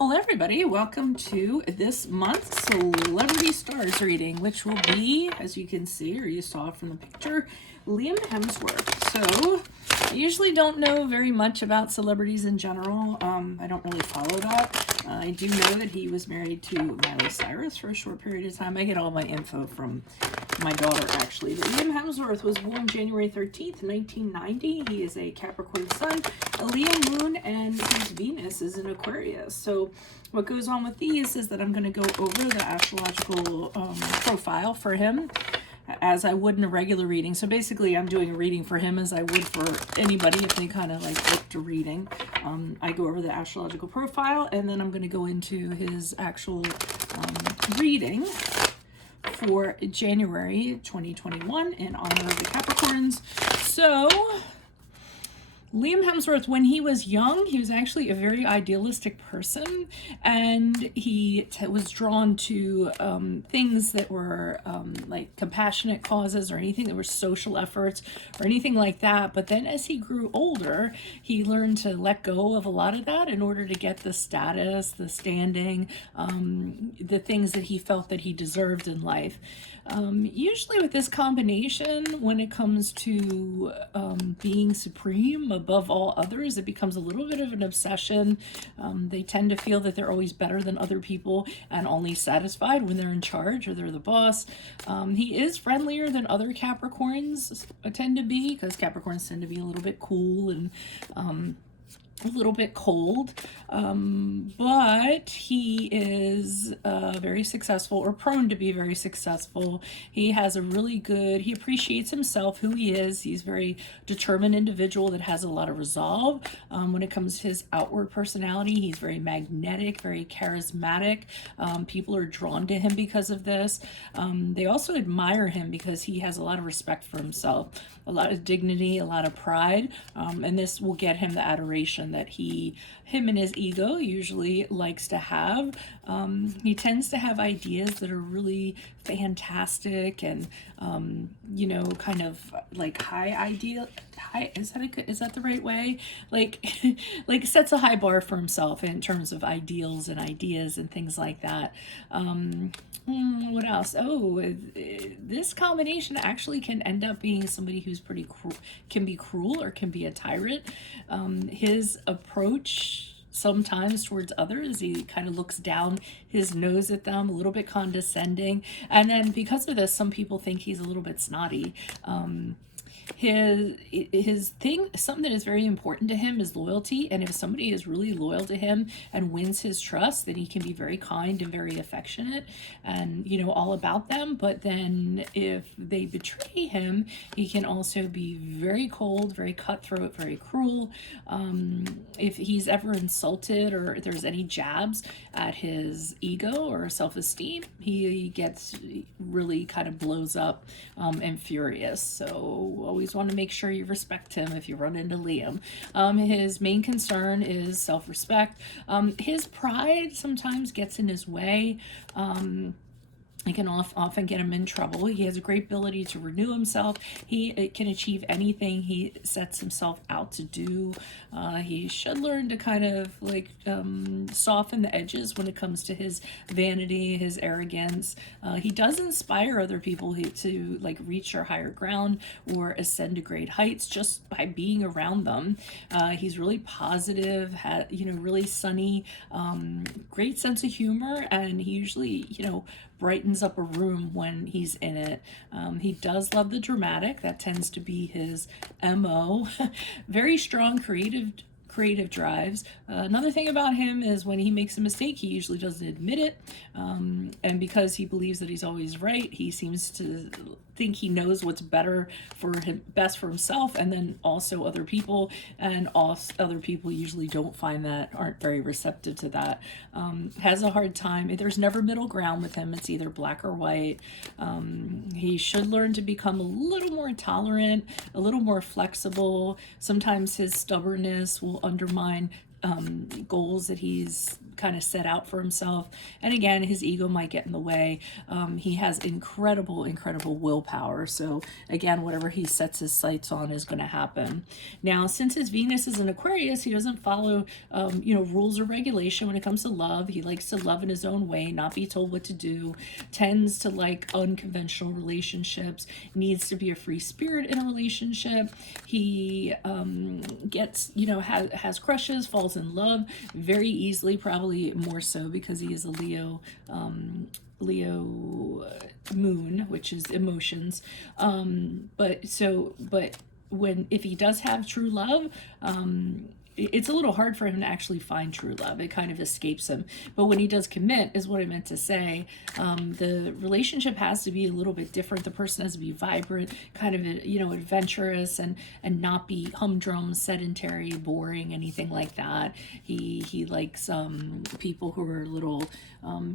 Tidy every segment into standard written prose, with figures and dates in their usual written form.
Hello everybody, welcome to this month's Celebrity Stars reading, which will be, as you can see, or you saw from the picture, Liam Hemsworth. So, I usually don't know very much about celebrities in general. I don't really follow that. I do know that he was married to Miley Cyrus for a short period of time. I get all my info from my daughter, actually. But Liam Hemsworth was born January 13th, 1990. He is a Capricorn sun, a Leo moon, and his Venus is in Aquarius. So what goes on with these is that I'm going to go over the astrological profile for him as I would in a regular reading. So basically I'm doing a reading for him as I would for anybody if they kind of like booked a reading. I go over the astrological profile and then I'm going to go into his actual reading for January 2021 in honor of the Capricorns. So Liam Hemsworth, when he was young, he was actually a very idealistic person, and he was drawn to things that were like compassionate causes or anything that were social efforts or anything like that. But then as he grew older, he learned to let go of a lot of that in order to get the status, the standing, the things that he felt that he deserved in life. Usually with this combination, when it comes to being supreme above all others, it becomes a little bit of an obsession. They tend to feel that they're always better than other people and only satisfied when they're in charge or they're the boss. He is friendlier than other Capricorns tend to be, because Capricorns tend to be a little bit cool and a little bit cold, but he is very successful, or prone to be very successful. He has a really good, he appreciates himself, who he is. He's a very determined individual that has a lot of resolve. When it comes to his outward personality, he's very magnetic, very charismatic. People are drawn to him because of this. They also admire him because he has a lot of respect for himself, a lot of dignity, a lot of pride, and this will get him the adoration that him and his ego usually likes to have. He tends to have ideas that are really fantastic and you know, kind of like is that the right way? Like like sets a high bar for himself in terms of ideals and ideas and things like that. What else? Oh, this combination actually can end up being somebody who's pretty cruel, can be cruel or can be a tyrant. His approach sometimes towards others, he kind of looks down his nose at them, a little bit condescending, and then because of this, some people think he's a little bit snotty. His thing, something that is very important to him, is loyalty. And if somebody is really loyal to him and wins his trust, then he can be very kind and very affectionate and, you know, all about them. But then if they betray him, he can also be very cold, very cutthroat, very cruel. If he's ever insulted or there's any jabs at his ego or self-esteem, he gets really kind of blows up and furious. So always want to make sure you respect him if you run into Liam. His main concern is self-respect. His pride sometimes gets in his way. It can often get him in trouble. He has a great ability to renew himself. He can achieve anything he sets himself out to do. He should learn to kind of like soften the edges when it comes to his vanity, his arrogance. He does inspire other people to like reach their higher ground or ascend to great heights just by being around them. He's really positive, you know, really sunny, great sense of humor, and he usually, you know, brightens up a room when he's in it. He does love the dramatic. That tends to be his MO. Very strong creative drives. Another thing about him is when he makes a mistake, he usually doesn't admit it. And because he believes that he's always right, he seems to think he knows what's better for him, best for himself, and then also other people. And other people usually don't find that, aren't very receptive to that. Has a hard time. There's never middle ground with him. It's either black or white. He should learn to become a little more tolerant, a little more flexible. Sometimes his stubbornness will undermine goals that he's kind of set out for himself. And again, his ego might get in the way. He has incredible willpower. So again, whatever he sets his sights on is going to happen. Now, since his Venus is in Aquarius, he doesn't follow, rules or regulation when it comes to love. He likes to love in his own way, not be told what to do, tends to like unconventional relationships, needs to be a free spirit in a relationship. He gets, has crushes, falls in love very easily, probably more so because he is a Leo moon, which is emotions. But if he does have true love, it's a little hard for him to actually find true love. It kind of escapes him. But when he does commit, is what I meant to say, the relationship has to be a little bit different. The person has to be vibrant, kind of, adventurous, and not be humdrum, sedentary, boring, anything like that. He likes people who are a little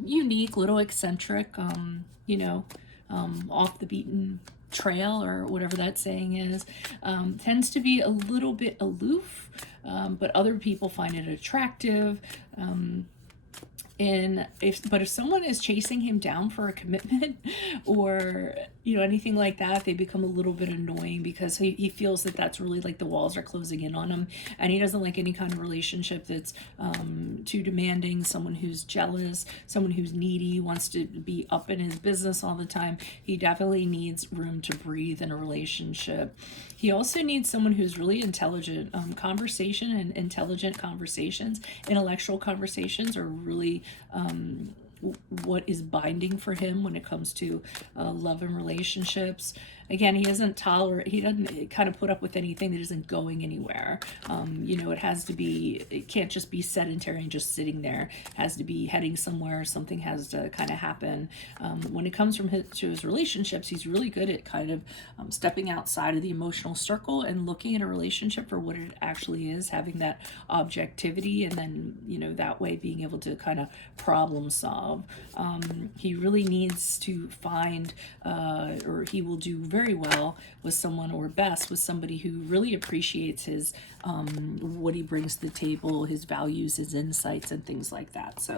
unique, little eccentric, off the beaten trail, or whatever that saying is. Tends to be a little bit aloof, but other people find it attractive. But if someone is chasing him down for a commitment or anything like that, they become a little bit annoying, because he feels that that's really like the walls are closing in on him, and he doesn't like any kind of relationship that's too demanding, someone who's jealous, someone who's needy, wants to be up in his business all the time. He definitely needs room to breathe in a relationship. He also needs someone who's really intelligent. Conversation and intelligent conversations, intellectual conversations are really what is binding for him when it comes to love and relationships. Again, he doesn't kind of put up with anything that isn't going anywhere. It can't just be sedentary and just sitting there. It has to be heading somewhere. Something has to kind of happen. When it comes to his relationships, he's really good at kind of stepping outside of the emotional circle and looking at a relationship for what it actually is, having that objectivity, and then, that way being able to kind of problem solve. He really needs to find, or he will do very well with someone, or best with somebody who really appreciates his what he brings to the table, his values, his insights, and things like that. So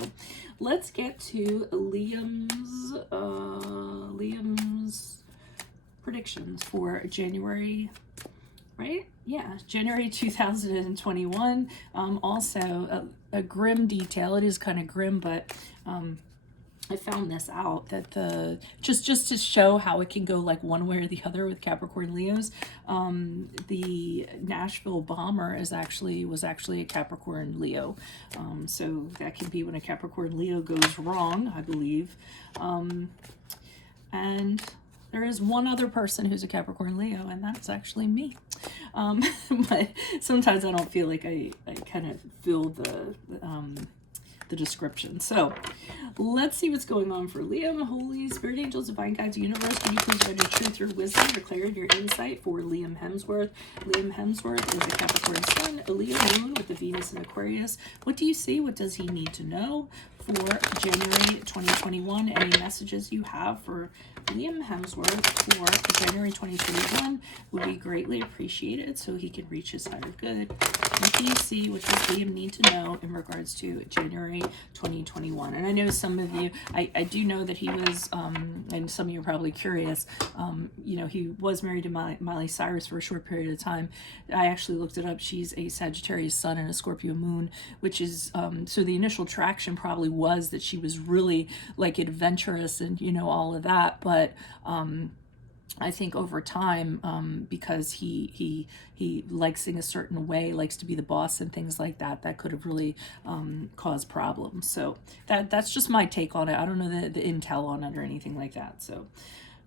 let's get to Liam's predictions for January, right? Yeah, January 2021. Also a grim detail. It is kind of grim, but I found this out, that just to show how it can go like one way or the other with Capricorn Leos. The Nashville bomber was actually a Capricorn Leo. So that can be when a Capricorn Leo goes wrong, I believe. And there is one other person who's a Capricorn Leo, and that's actually me. But sometimes I don't feel like I kind of feel the description. So let's see what's going on for Liam. Holy Spirit, angels, divine guides, universe, can you please guide your truth, your wisdom, your clarity, your insight for Liam Hemsworth? Liam Hemsworth is a Capricorn sun, a Leo moon with the Venus in Aquarius. What do you see? What does he need to know for January 2021? Any messages you have for Liam Hemsworth for January 2021 would be greatly appreciated, so he can reach his higher good. What do you see? What does Liam need to know in regards to January 2021? And I know some of you, I do know that he was, and some of you are probably curious, he was married to Miley Cyrus for a short period of time. I actually looked it up. She's a Sagittarius sun and a Scorpio moon, which is, so the initial traction probably was that she was really like adventurous and, all of that. But I think over time, because he likes things a certain way, likes to be the boss and things like that, that could have really caused problems. So that's just my take on it. I don't know the intel on it or anything like that. So,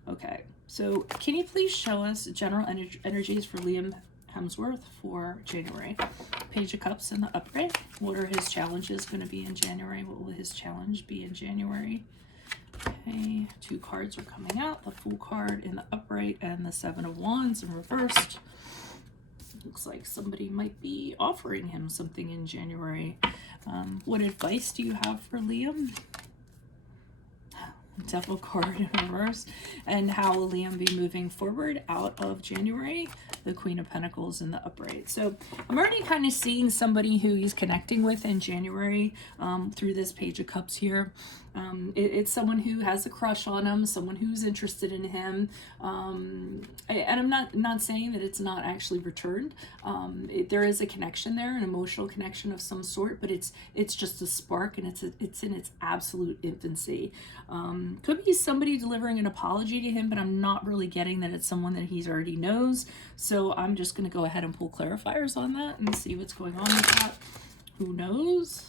okay. So can you please show us general energies for Liam Hemsworth for January? Page of Cups in the upright. What are his challenges going to be in January? What will his challenge be in January? Okay, 2 cards are coming out, the Fool card in the upright and the 7 of Wands in reversed. Looks like somebody might be offering him something in January. What advice do you have for Liam? Devil card in reverse, and how will Liam be moving forward out of January? The Queen of Pentacles in the upright. So I'm already kind of seeing somebody who he's connecting with in January through this Page of Cups here. It's someone who has a crush on him, someone who's interested in him, and I'm not saying that it's not actually returned. There is a connection there, an emotional connection of some sort, but it's just a spark, and it's in its absolute infancy. Could be somebody delivering an apology to him, but I'm not really getting that it's someone that he's already knows. So I'm just going to go ahead and pull clarifiers on that and see what's going on with that. Who knows?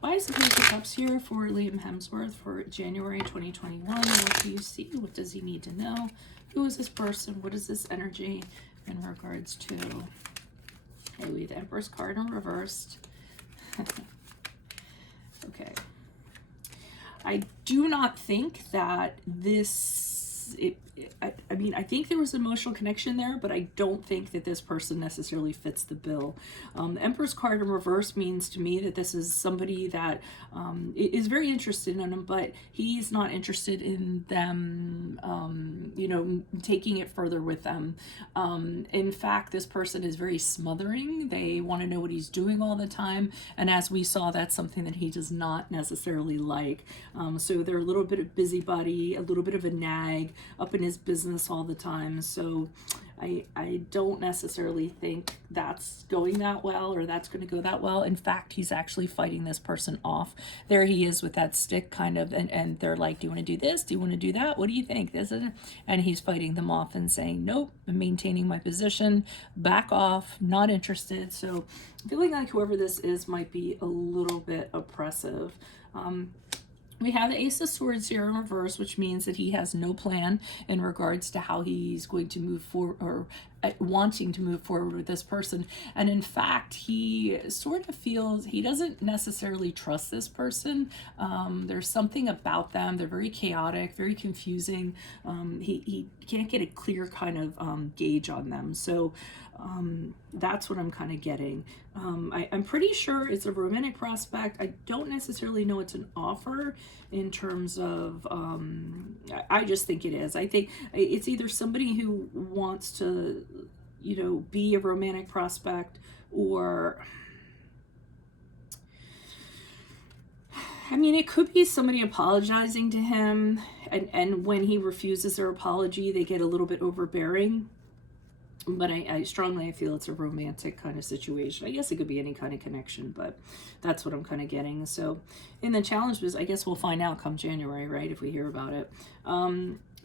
Why is the Page of Cups here for Liam Hemsworth for January 2021? What do you see? What does he need to know? Who is this person? What is this energy in regards to? Okay, we have the Empress card in reversed. Okay. I do not think that this, I mean, I think there was an emotional connection there, but I don't think that this person necessarily fits the bill. The Empress card in reverse means to me that this is somebody that is very interested in them, but he's not interested in them, you know, taking it further with them. In fact, this person is very smothering. They want to know what he's doing all the time. And as we saw, that's something that he does not necessarily like. So they're a little bit of busybody, a little bit of a nag, up in his business all the time. So I don't necessarily think that's going that well, or that's going to go that well. In fact, he's actually fighting this person off. There he is with that stick kind of, and they're like, do you want to do this? Do you want to do that? What do you think? This is, and he's fighting them off and saying, nope, I'm maintaining my position, back off, not interested. So feeling like whoever this is might be a little bit oppressive. We have the Ace of Swords here in reverse, which means that he has no plan in regards to how he's going to move forward, or wanting to move forward with this person. And in fact, he sort of feels he doesn't necessarily trust this person. There's something about them. They're very chaotic, very confusing. He can't get a clear kind of gauge on them. So that's what I'm kind of getting. I'm pretty sure it's a romantic prospect. I don't necessarily know it's an offer in terms of, I just think it is. I think it's either somebody who wants to, you know, be a romantic prospect, or, I mean, it could be somebody apologizing to him, and when he refuses their apology, they get a little bit overbearing. But I strongly feel it's a romantic kind of situation. I guess it could be any kind of connection, but that's what I'm kind of getting. So in the challenge position, I guess we'll find out come January, right, if we hear about it.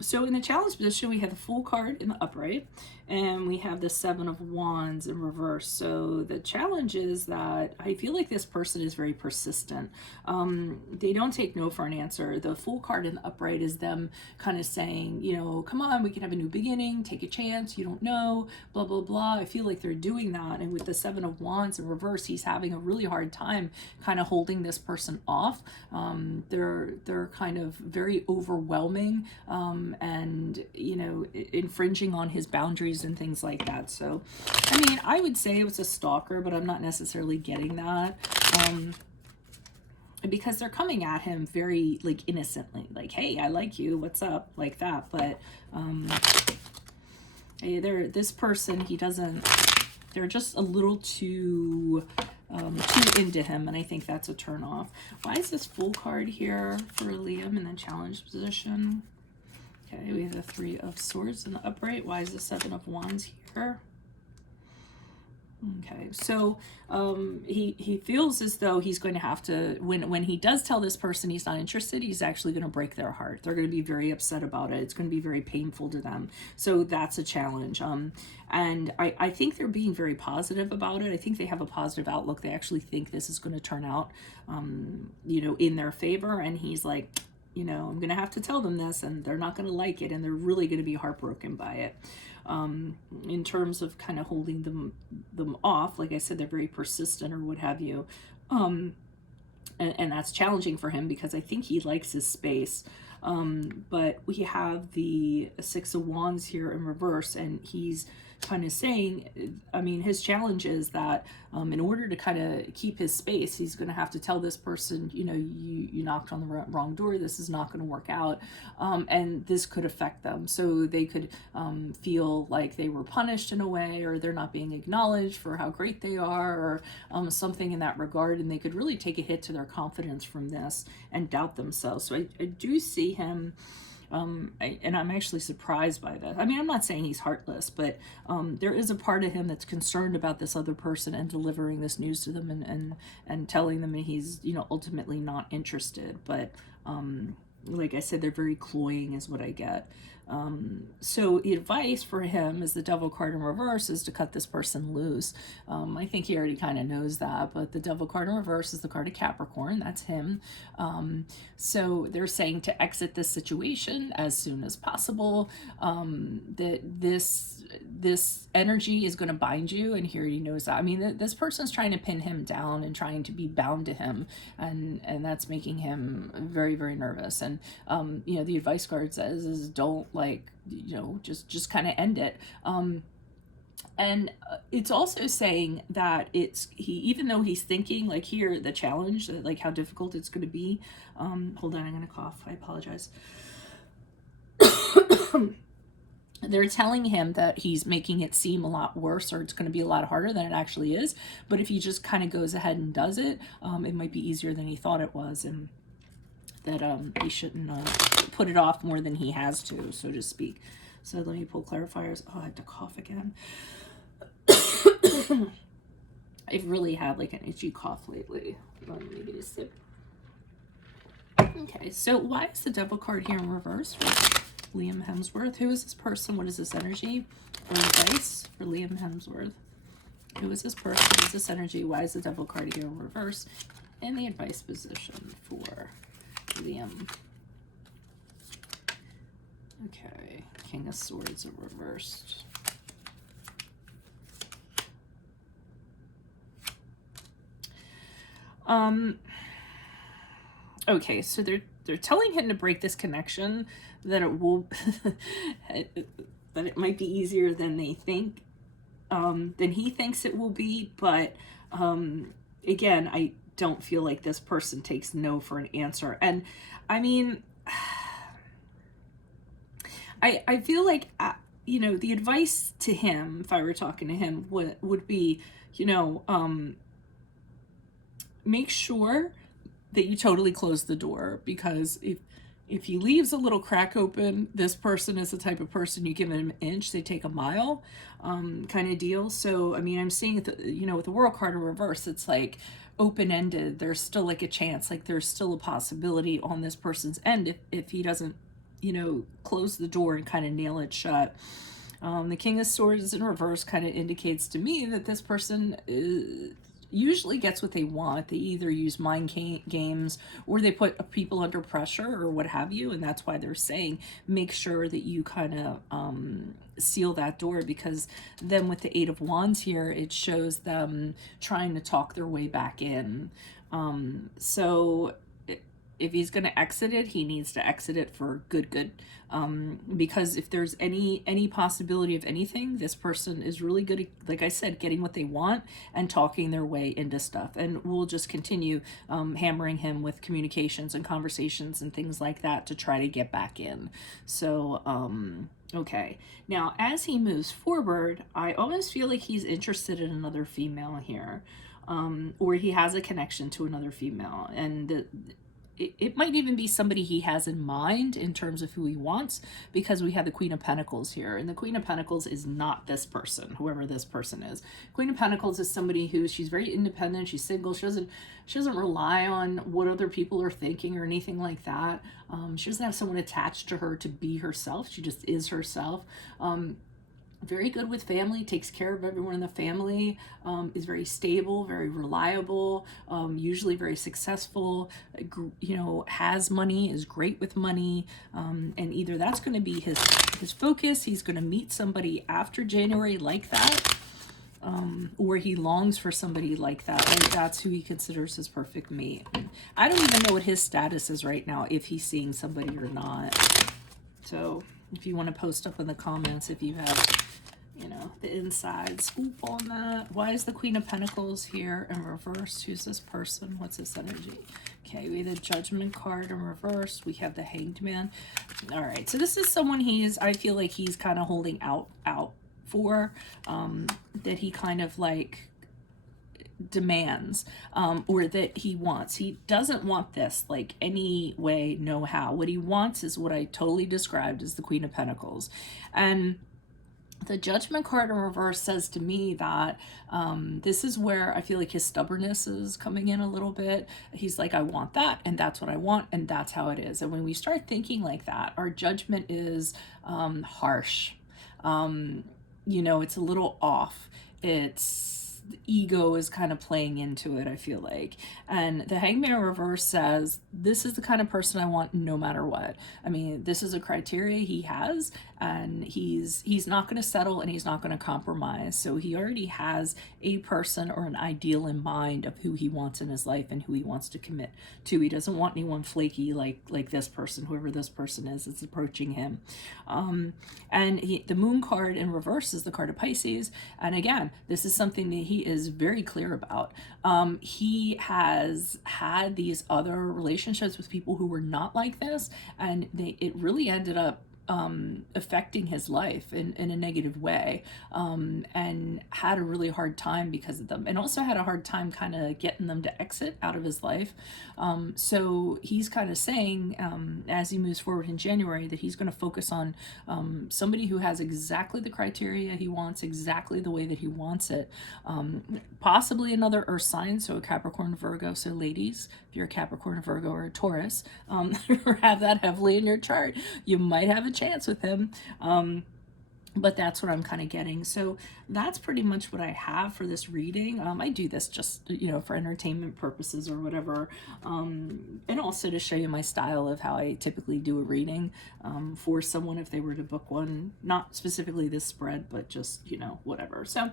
So in the challenge position, we have the Fool card in the upright, and we have the Seven of Wands in reverse. So the challenge is that I feel like this person is very persistent. They don't take no for an answer. The Fool card in the upright is them kind of saying, you know, come on, we can have a new beginning, take a chance, you don't know, blah, blah, blah. I feel like they're doing that. And with the Seven of Wands in reverse, he's having a really hard time kind of holding this person off. They're kind of very overwhelming, and, you know, infringing on his boundaries and things like that. So, I mean, I would say it was a stalker, but I'm not necessarily getting that. Because they're coming at him very, like, innocently, like, hey, I like you, what's up, like that. But this person, he doesn't, they're just a little too into him, and I think that's a turn off. Why is this Fool card here for Liam in the challenge position? Okay, we have the Three of Swords in the upright. Why is the Seven of Wands here? Okay, so he feels as though he's going to have to, when he does tell this person he's not interested, he's actually going to break their heart. They're going to be very upset about it. It's going to be very painful to them. So that's a challenge. And I think they're being very positive about it. I think they have a positive outlook. They actually think this is going to turn out, you know, in their favor. And he's like, you know, I'm going to have to tell them this, and they're not going to like it, and they're really going to be heartbroken by it. In terms of kind of holding them off, like I said, they're very persistent or what have you. And that's challenging for him because I think he likes his space. But we have the Six of Wands here in reverse, and he's kind of saying, I mean, his challenge is that in order to kind of keep his space, he's going to have to tell this person, you know, you knocked on the wrong door. This is not going to work out. And this could affect them. So they could feel like they were punished in a way, or they're not being acknowledged for how great they are, or something in that regard. And they could really take a hit to their confidence from this and doubt themselves. So I do see him. And I'm actually surprised by that. I mean, I'm not saying he's heartless, but there is a part of him that's concerned about this other person and delivering this news to them, and telling them that he's, you know, ultimately not interested. But like I said, they're very cloying is what I get. So the advice for him is the Devil card in reverse is to cut this person loose. I think he already kind of knows that, but the Devil card in reverse is the card of Capricorn. That's him. So they're saying to exit this situation as soon as possible. That this energy is going to bind you, and here he knows that. I mean, this person's trying to pin him down and trying to be bound to him, and that's making him very, very nervous. And you know, the advice card says is don't, like, you know, just kind of end it. And it's also saying that even though he's thinking, like, here, the challenge, like how difficult it's going to be. Hold on, I'm going to cough. I apologize. They're telling him that he's making it seem a lot worse, or it's going to be a lot harder than it actually is. But if he just kind of goes ahead and does it, it might be easier than he thought it was. And that he shouldn't put it off more than he has to, so to speak. So let me pull clarifiers. Oh, I have to cough again. I've really had like an itchy cough lately. Let me get a sip. Okay, so why is the Devil card here in reverse for Liam Hemsworth? Who is this person? What is this energy? Or advice for Liam Hemsworth? Who is this person? What is this energy? Why is the Devil card here in reverse? And the advice position for Liam. Okay, King of Swords are reversed. Okay, so they're telling him to break this connection, that it will that it might be easier than they think, than he thinks it will be. But again, I don't feel like this person takes no for an answer. And I mean, I feel like, you know, the advice to him, if I were talking to him, would be, you know, make sure that you totally close the door, because if he leaves a little crack open, this person is the type of person, you give them an inch, they take a mile, kind of deal. So, I mean, I'm seeing, you know, with the World card in reverse, it's like open-ended. There's still like a chance, like there's still a possibility on this person's end if he doesn't, you know, close the door and kind of nail it shut. The King of Swords in reverse kind of indicates to me that this person usually gets what they want. They either use mind games, or they put people under pressure, or what have you, and that's why they're saying make sure that you kind of seal that door, because then with the Eight of Wands here, it shows them trying to talk their way back in. So if he's going to exit it, he needs to exit it for good. Because if there's any possibility of anything, this person is really good at, like I said, getting what they want and talking their way into stuff. And we'll just continue hammering him with communications and conversations and things like that to try to get back in. So, okay. Now, as he moves forward, I almost feel like he's interested in another female here, or he has a connection to another female. And it might even be somebody he has in mind in terms of who he wants, because we have the Queen of Pentacles here, and the Queen of Pentacles is not this person, whoever this person is. Queen of Pentacles is somebody she's very independent, she's single, she doesn't rely on what other people are thinking or anything like that. She doesn't have someone attached to her to be herself, she just is herself. Very good with family, takes care of everyone in the family, is very stable, very reliable, usually very successful, you know, has money, is great with money, and either that's going to be his focus, he's going to meet somebody after January like that, or he longs for somebody like that, and that's who he considers his perfect mate. I don't even know what his status is right now, if he's seeing somebody or not. So if you want to post up in the comments if you have you know, the inside scoop on that. Why is the Queen of Pentacles here in reverse? Who's this person? What's this energy? Okay, we have the Judgment card in reverse. We have the Hanged Man. All right, so this is someone I feel like he's kind of holding out for, that he kind of like demands, or that he wants. He doesn't want this like any way, no how. What he wants is what I totally described as the Queen of Pentacles. And the Judgment card in reverse says to me that this is where I feel like his stubbornness is coming in a little bit. He's like, I want that, and that's what I want, and that's how it is. And when we start thinking like that, our judgment is harsh. You know, it's a little off. It's the ego is kind of playing into it, I feel like. And the Hangman reverse says, this is the kind of person I want no matter what. I mean, this is a criteria he has, and he's not going to settle, and he's not going to compromise. So he already has a person or an ideal in mind of who he wants in his life and who he wants to commit to. He doesn't want anyone flaky like this person, whoever this person is that's approaching him. And the Moon card in reverse is the card of Pisces. And again, this is something that he is very clear about. He has had these other relationships with people who were not like this, and it really ended up affecting his life in a negative way, and had a really hard time because of them, and also had a hard time kind of getting them to exit out of his life. So he's kind of saying, as he moves forward in January, that he's going to focus on somebody who has exactly the criteria he wants, exactly the way that he wants it. Possibly another earth sign, so a Capricorn, Virgo. So ladies, if you're a Capricorn, Virgo, or a Taurus, or have that heavily in your chart, you might have a chance with him. But that's what I'm kind of getting. So that's pretty much what I have for this reading. I do this just, you know, for entertainment purposes or whatever, and also to show you my style of how I typically do a reading for someone if they were to book one, not specifically this spread, but just, you know, whatever. So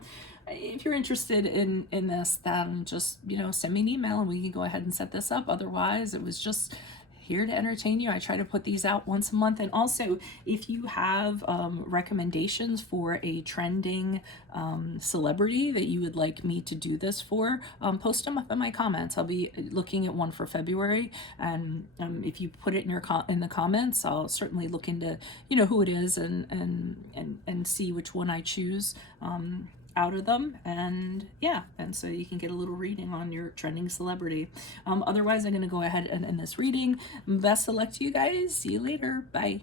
if you're interested in this, then just, you know, send me an email and we can go ahead and set this up. Otherwise, it was just here to entertain you. I try to put these out once a month. And also, if you have recommendations for a trending celebrity that you would like me to do this for, post them up in my comments. I'll be looking at one for February, and if you put it in in the comments, I'll certainly look into, you know, who it is and see which one I choose out of them. And yeah, and so you can get a little reading on your trending celebrity. Otherwise, I'm going to go ahead and end this reading. Best of luck to you guys. See you later. Bye.